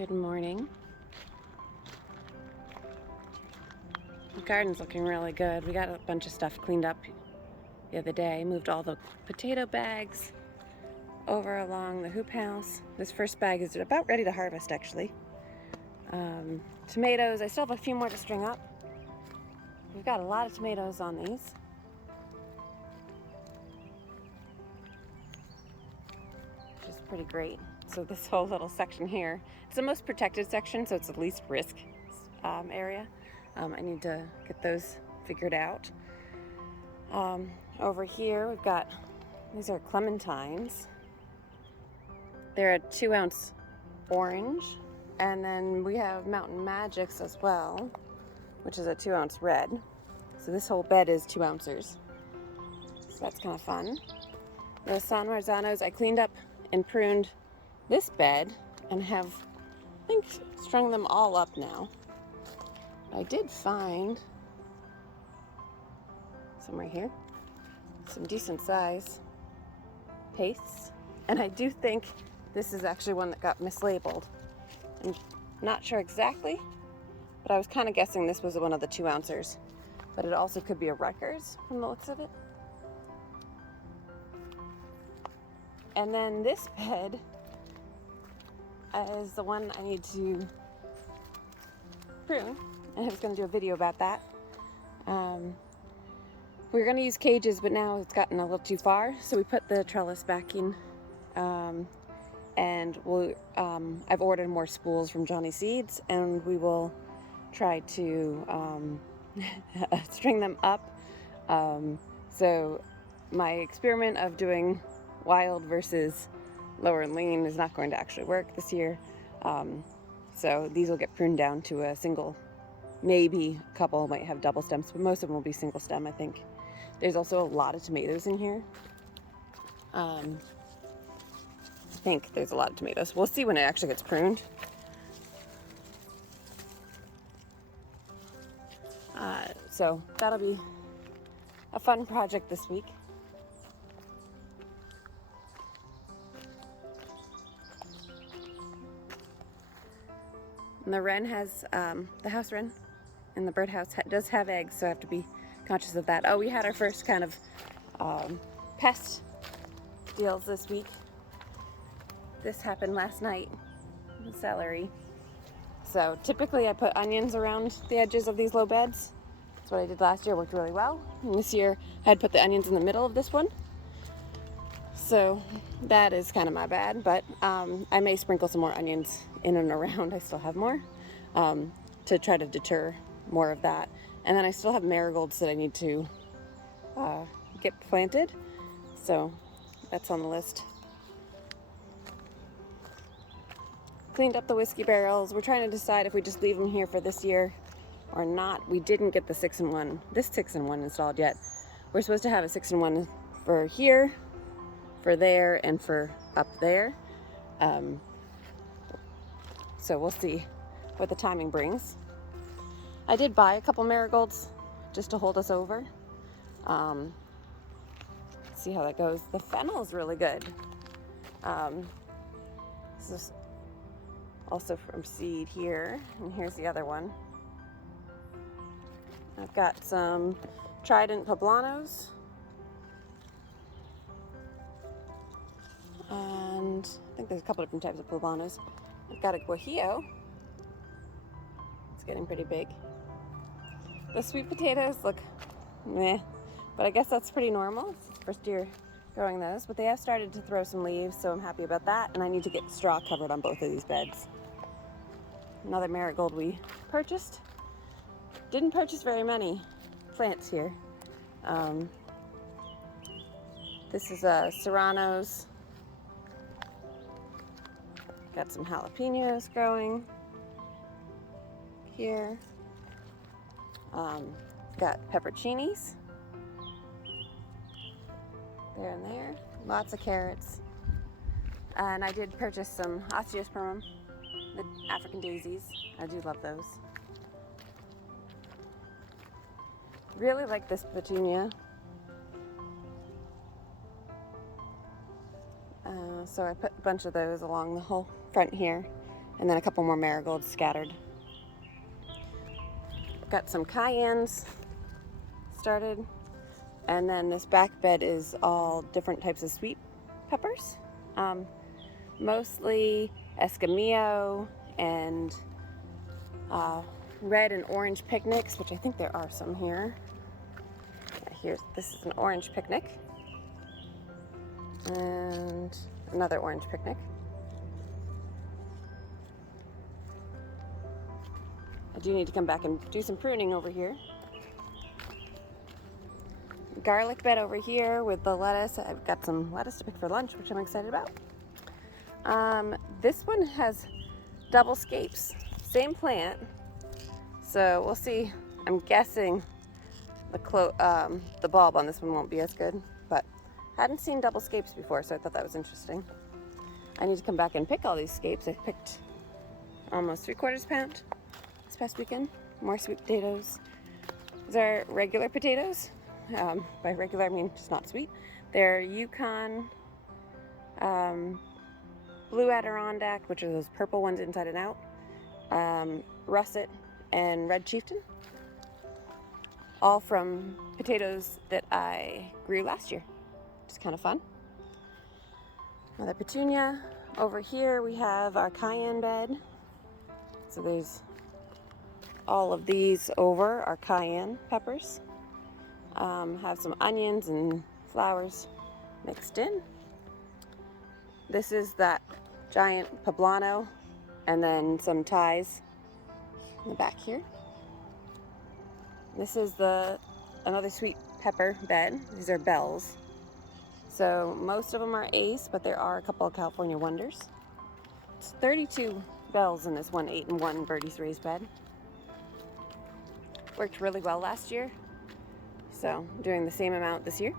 Good morning. The garden's looking really good. We got a bunch of stuff cleaned up the other day. Moved all the potato bags over along the hoop house. This first bag is about ready to harvest, actually. Tomatoes, I still have a few more to string up. We've got a lot of tomatoes on these. Which is pretty great. So this whole little section here, it's the most protected section, so it's the least risk area. I need to get those figured out. Over here we've got, these are clementines. They're a 2-ounce orange, and then we have Mountain Magics as well, which is a 2-ounce red. So this whole bed is 2 ounces. So that's kind of fun. The San Marzanos, I cleaned up and pruned this bed and have, I think, strung them all up now. I did find some right here, some decent size pastes, and I do think this is actually one that got mislabeled. I'm not sure exactly, but I was kind of guessing this was one of the 2 ounces, but it also could be a Rikers from the looks of it. And then this bed is the one I need to prune, and I was going to do a video about that. We were going to use cages, but now it's gotten a little too far, so we put the trellis back in, and I've ordered more spools from Johnny Seeds, and we will try to string them up. So my experiment of doing wild versus lower and lean is not going to actually work this year. So these will get pruned down to a single, maybe a couple might have double stems, but most of them will be single stem, I think. There's also a lot of tomatoes in here. I think there's a lot of tomatoes. We'll see when it actually gets pruned. So that'll be a fun project this week. And the wren has, the house wren in the birdhouse does have eggs, so I have to be conscious of that. Oh, we had our first kind of pest deals this week. This happened last night, the celery. So typically I put onions around the edges of these low beds. That's what I did last year, worked really well. And this year I had put the onions in the middle of this one. So that is kind of my bad, but I may sprinkle some more onions in and around. I still have more to try to deter more of that. And then I still have marigolds that I need to get planted. So that's on the list. Cleaned up the whiskey barrels. We're trying to decide if we just leave them here for this year or not. We didn't get the 6-in-1, this 6-in-1 installed yet. We're supposed to have a 6-in-1 for here, for there, and for up there. So we'll see what the timing brings. I did buy a couple marigolds just to hold us over. See how that goes. The fennel is really good. This is also from seed here, and here's the other one. I've got some Trident Poblanos, and I think there's a couple different types of poblanos. I've got a guajillo. It's getting pretty big. The sweet potatoes look meh, but I guess that's pretty normal. It's the first year growing those, but they have started to throw some leaves, so I'm happy about that, and I need to get straw covered on both of these beds. Another marigold we purchased. Didn't purchase very many plants here. This is serranos. Got some jalapenos growing here. Got pepperoncinis there and there. Lots of carrots. And I did purchase some osteospermum, the African daisies. I do love those. Really like this petunia. So I put a bunch of those along the whole front here. and then a couple more marigolds scattered. Got some cayennes started, and then this back bed is all different types of sweet peppers, mostly escamillo and red and orange picnics, which I think there are some here. Yeah, this is an orange picnic and another orange picnic. I do need to come back and do some pruning over here. Garlic bed over here with the lettuce. I've got some lettuce to pick for lunch, which I'm excited about. This one has double scapes, same plant, so we'll see. I'm guessing the bulb on this one won't be as good, but I hadn't seen double scapes before, so I thought that was interesting. I need to come back and pick all these scapes. I picked almost 3/4 pound this past weekend. More sweet potatoes. These are regular potatoes. By regular I mean just not sweet. They're Yukon, Blue Adirondack, which are those purple ones inside and out, Russet, and Red Chieftain. All from potatoes that I grew last year. It's kind of fun. Another petunia. Over here we have our cayenne bed. So there's all of these over our cayenne peppers. Have some onions and flowers mixed in. This is that giant poblano, and then some ties in the back here. This is another sweet pepper bed. These are bells. So most of them are ace, but there are a couple of California wonders. It's 32 bells in this 1-8-1 Birdies raised bed. Worked really well last year, so I'm doing the same amount this year.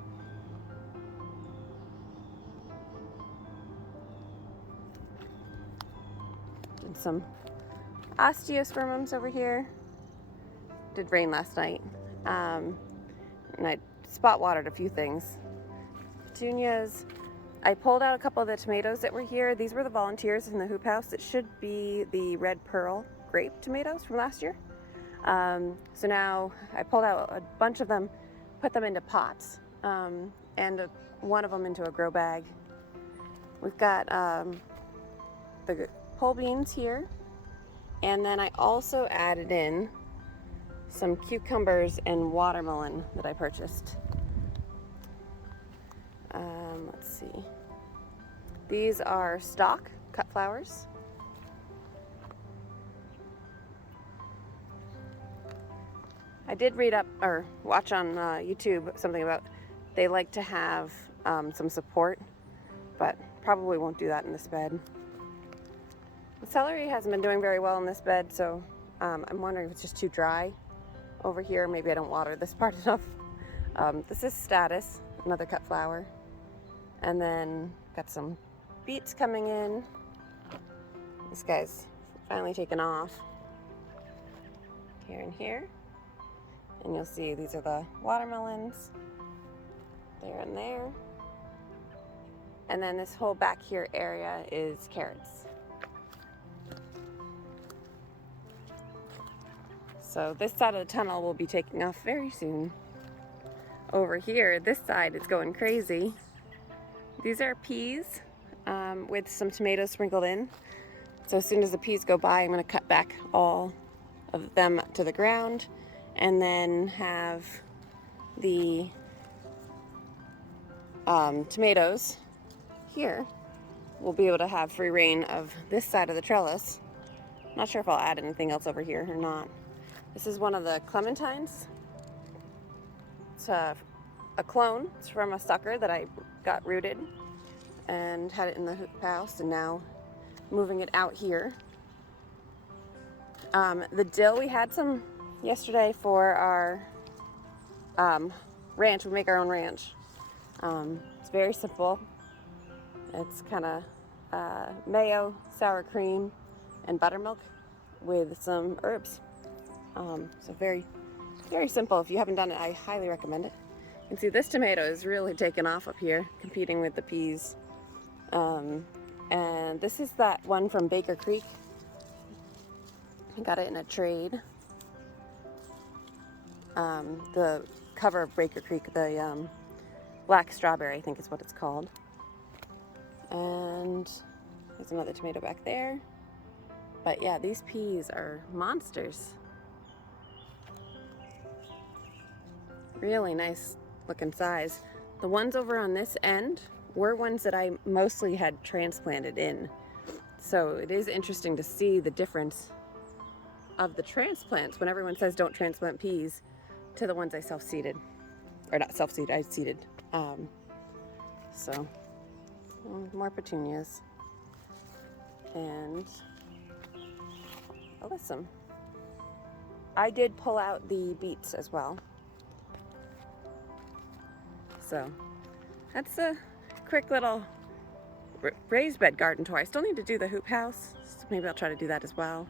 Did some osteospermums over here. Did rain last night, and I spot watered a few things. Petunias. I pulled out a couple of the tomatoes that were here. These were the volunteers in the hoop house. It should be the red pearl grape tomatoes from last year. So now I pulled out a bunch of them, put them into pots, and one of them into a grow bag. We've got the pole beans here, and then I also added in some cucumbers and watermelon that I purchased. Let's see. These are stock cut flowers. I did read up or watch on YouTube something about they like to have some support, but probably won't do that in this bed. The celery hasn't been doing very well in this bed, so I'm wondering if it's just too dry over here. Maybe I don't water this part enough. This is Status, another cut flower. And then got some beets coming in. This guy's finally taken off. Here and here. And you'll see these are the watermelons. There and there. And then this whole back here area is carrots. So this side of the tunnel will be taking off very soon. Over here, this side, it's going crazy. These are peas with some tomatoes sprinkled in. So as soon as the peas go by, I'm going to cut back all of them to the ground and then have the tomatoes here. We'll be able to have free reign of this side of the trellis. Not sure if I'll add anything else over here or not. This is one of the clementines. It's a clone. It's from a sucker that I got rooted and had it in the hoop house, and now moving it out here. The dill, we had some yesterday for our ranch. We make our own ranch. It's very simple. It's kind of mayo, sour cream, and buttermilk with some herbs. So very, very simple. If you haven't done it, I highly recommend it. You can see this tomato is really taken off up here, competing with the peas. And this is that one from Baker Creek I got it in a trade. The cover of Breaker Creek, the black strawberry, I think is what it's called. And there's another tomato back there. But yeah, these peas are monsters. Really nice looking size. The ones over on this end were ones that I mostly had transplanted in. So it is interesting to see the difference of the transplants when everyone says don't transplant peas to the ones I self-seeded. Or not self-seeded, I seeded. So, more petunias. And alyssum. I did pull out the beets as well. So, that's a quick little raised bed garden tour. I still need to do the hoop house, so maybe I'll try to do that as well.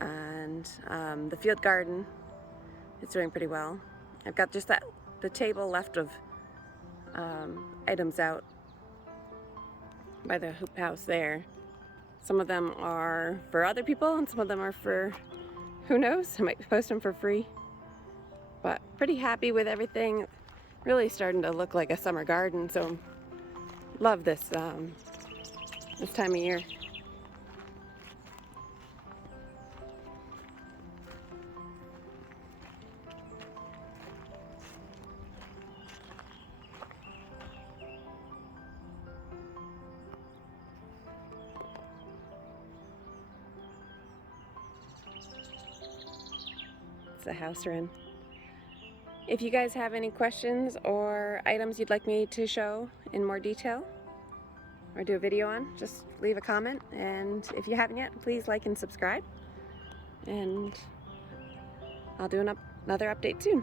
And the field garden is doing pretty well. I've got just the table left of items out by the hoop house there. Some of them are for other people and some of them are for who knows. I might post them for free. But pretty happy with everything. Really starting to look like a summer garden, so love this this time of year. It's the house we're in. If you guys have any questions or items you'd like me to show in more detail or do a video on, just leave a comment. And if you haven't yet, please like and subscribe. And I'll do another update soon.